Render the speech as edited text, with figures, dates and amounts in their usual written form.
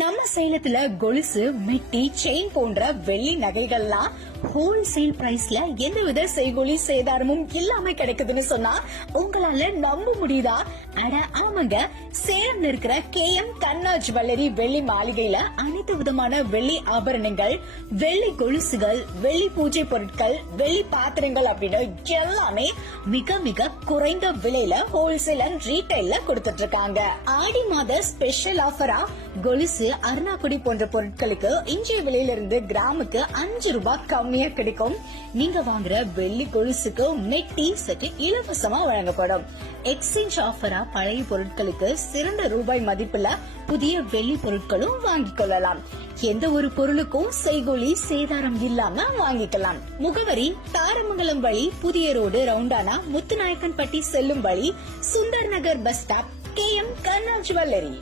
நம்ம சேலத்துல கொலுசு, மெட்டி, செயின் போன்ற வெள்ளி நகைகள்லாம் ஹோல்சேல் பிரைஸ்ல எந்தவித செய்கூலி சேதாரமும் இல்லாம கிடைக்குதுன்னு சொன்னா உங்களால நம்ப முடியுதா? அட ஆமாங்க, சேலம் இருக்கிற KM கண்ணா ஜுவல்லரி வெள்ளி மாளிகையில அனைத்து விதமான வெள்ளி ஆபரணங்கள், வெள்ளி கொலுசுகள், வெள்ளி பூஜை பொருட்கள், வெள்ளி பாத்திரங்கள் அப்படின்னு எல்லாமே மிக மிக குறைந்த விலையில ஹோல்சேல் அண்ட் ரீட்டைல்ல கொடுத்துட்டு இருக்காங்க. ஆடி மாத ஸ்பெஷல் ஆஃபரா கொலுசு, அருணாக்குடி போன்ற பொருட்களுக்கு இன்றைய விலையிலிருந்து கிராமுக்கு 5 ரூபாய் கம்மியா கிடைக்கும். நீங்க வாங்குற வெள்ளி கொலுசுக்கு மெட்டி சற்று இலவசமா வழங்கப்படும். எக்ஸ்சேஞ்ச் ஆஃபரா பழைய பொருட்களுக்கு சிறந்த ரூபாய் மதிப்புல புதிய வெள்ளி பொருட்களும் வாங்கிக் கொள்ளலாம். எந்த ஒரு பொருளுக்கும் செய்கூலி சேதாரம் இல்லாம வாங்கிக்கலாம். முகவரி தாரமங்கலம் வழி புதிய ரோடு ரவுண்டானா முத்துநாயக்கன்பட்டி செல்லும் வழி சுந்தர் நகர் பஸ் ஸ்டாப் KM கண்ணா ஜுவல்லரி.